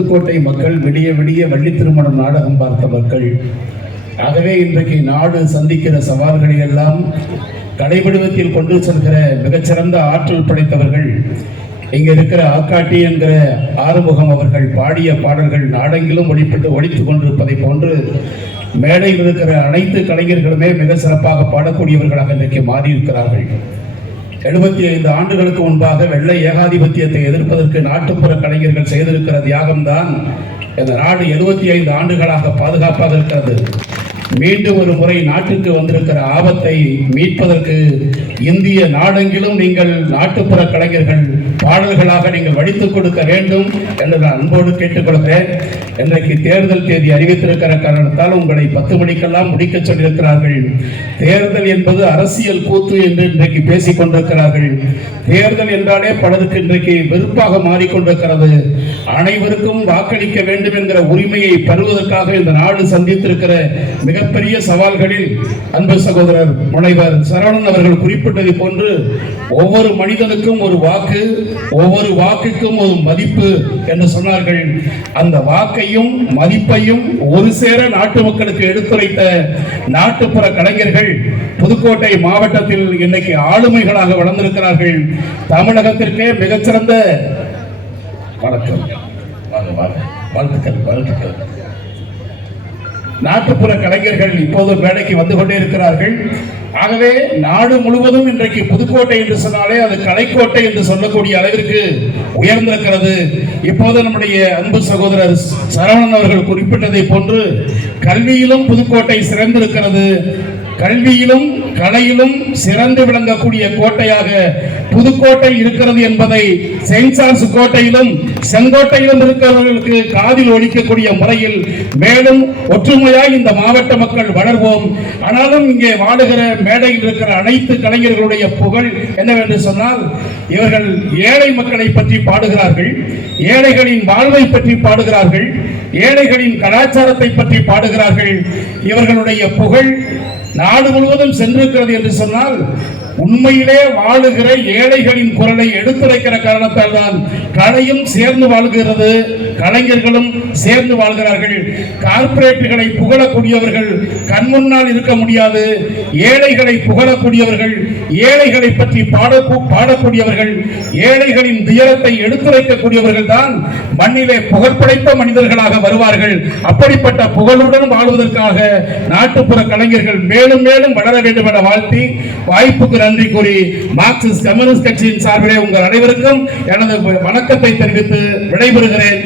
புதுக்கோட்டை மக்கள் விடிய விடிய வள்ளி திருமணம் நாடகம் பார்த்த மக்கள். ஆகவே இன்றைக்கு நாடு சந்திக்கிற சவால்களை எல்லாம் கடைபிடிவத்தில் கொண்டு செல்கிற மிகச்சிறந்த ஆற்றல் படைத்தவர்கள் இங்கே இருக்கிற ஆக்காட்டி என்கிற ஆறுமுகம் அவர்கள் பாடிய பாடல்கள் நாடெங்கிலும் ஒளிப்பட்டு ஒழித்து கொண்டிருப்பதை போன்று மேடையில் இருக்கிற அனைத்து கலைஞர்களுமே மிக சிறப்பாக பாடக்கூடியவர்களாக இன்றைக்கு மாறியிருக்கிறார்கள். எழுபத்தி ஐந்து ஆண்டுகளுக்கு முன்பாக வெள்ளை ஏகாதிபத்தியத்தை எதிர்ப்பதற்கு நாட்டுப்புற கலைஞர்கள் செய்திருக்கிற தியாகம்தான் இந்த நாடு எழுபத்தி ஐந்து ஆண்டுகளாக பாதுகாப்பாக இருக்கிறது. மீண்டும் ஒரு முறை நாட்டுக்கு வந்திருக்கிற ஆபத்தை மீட்பதற்கு இந்திய நாடெங்கிலும் நீங்கள் நாட்டுப்புற கலைஞர்கள் பாடல்களாக நீங்கள் வடித்துக் கொடுக்க வேண்டும் என்று நான் அன்போடு கேட்டுக்கொள்கிறேன். இன்றைக்கு தேர்தல் தேதி அறிவித்திருக்கிற காரணத்தால் உங்களை பத்து மணிக்கெல்லாம் முடிக்க சொல்லியிருக்கிறார்கள். தேர்தல் என்பது அரசியல் கூத்து என்று இன்றைக்கு பேசிக் கொண்டிருக்கிறார்கள். தேர்தல் என்றாலே பலருக்கு இன்றைக்கு வெறுப்பாக மாறிக்கொண்டிருக்கிறது. அனைவருக்கும் வாக்களிக்க வேண்டும் என்கிற உரிமையை பெறுவதற்காக இந்த நாடு சந்தித்திருக்கிற மிக மிகப்பெரிய சவால்களில் அன்பு சகோதரர் முனைவர் சரவணன் அவர்கள் குறிப்பிட்டதை போன்று ஒவ்வொரு மனிதனுக்கும் ஒரு வாக்கு ஒவ்வொரு வாக்குக்கும் ஒரு மதிப்பு என்று சொன்னார்கள். அந்த வாக்கையும் மதிப்பையும் ஒரு சேர நாட்டு மக்களுக்கு எடுத்துரைத்த நாட்டுப்புற கலைஞர்கள் புதுக்கோட்டை மாவட்டத்தில் இன்னைக்கு ஆளுமைகளாக வளர்ந்திருக்கிறார்கள். தமிழகத்திற்கே மிகச்சிறந்த வணக்கம். வாழ்த்துக்கள் வாழ்த்துக்கள். நாட்டுப்புற கலைஞர்கள் இப்போது மேடைக்கு வந்து கொண்டே இருக்கிறார்கள். ஆகவே நாடு முழுவதும் இன்றைக்கு புதுக்கோட்டை என்று சொன்னாலே அது கலைக்கோட்டை என்று சொல்லக்கூடிய அளவிற்கு உயர்ந்திருக்கிறது. இப்போது நம்முடைய அன்பு சகோதரர் சரவணன் அவர்கள் குறிப்பிட்டதை போன்று கல்வியிலும் புதுக்கோட்டை சிறந்திருக்கிறது. கல்வியிலும் கலையிலும் சிறந்து விளங்கக்கூடிய கோட்டையாக புதுக்கோட்டை இருக்கிறது என்பதை செயின்ட் கோட்டையிலும் செங்கோட்டையிலும் இருக்கிறவர்களுக்கு காதில் ஒலிக்கக்கூடிய முறையில் மேலும் ஒற்றுமையாய் இந்த மாவட்ட மக்கள் வளர்வோம். ஆனாலும் இங்கே வாழுகிற மேடையில் இருக்கிற அனைத்து கலைஞர்களுடைய புகழ் என்னவென்று சொன்னால் இவர்கள் ஏழை மக்களை பற்றி பாடுகிறார்கள் ஏழைகளின் வாழ்வை பற்றி பாடுகிறார்கள் ஏழைகளின் கலாச்சாரத்தை பற்றி பாடுகிறார்கள். இவர்களுடைய புகழ் நாடு முழுவதும் சென்றிருக்கிறது என்று சொன்னால் உண்மையிலே வாழுகிற ஏழைகளின் குரலை எடுத்துரைக்கிற காரணத்தால் தான் கலையும் சேர்ந்து வாழ்கிறது கலைஞர்களும் சேர்ந்து வாழ்கிறார்கள். கார்பரேட்டுகளை புகழக்கூடியவர்கள் கண்முன்னால் இருக்க முடியாது ஏழைகளை புகழக்கூடியவர்கள் ஏழைகளை பற்றி பாட பாடக்கூடியவர்கள் ஏழைகளின் துயரத்தை எடுத்துரைக்கக்கூடியவர்கள் தான் மண்ணிலே புகழ்படைத்த மனிதர்களாக வருவார்கள். அப்படிப்பட்ட புகழுடன் வாழ்வதற்காக நாட்டுப்புற கலைஞர்கள் மேலும் மேலும் வளர வேண்டும் என வாழ்த்தி வாய்ப்புக்கு நன்றி கூறி மார்க்சிஸ்ட் கம்யூனிஸ்ட் கட்சியின் சார்பிலே உங்கள் அனைவருக்கும் எனது வணக்கத்தை தெரிவித்து விடைபெறுகிறேன்.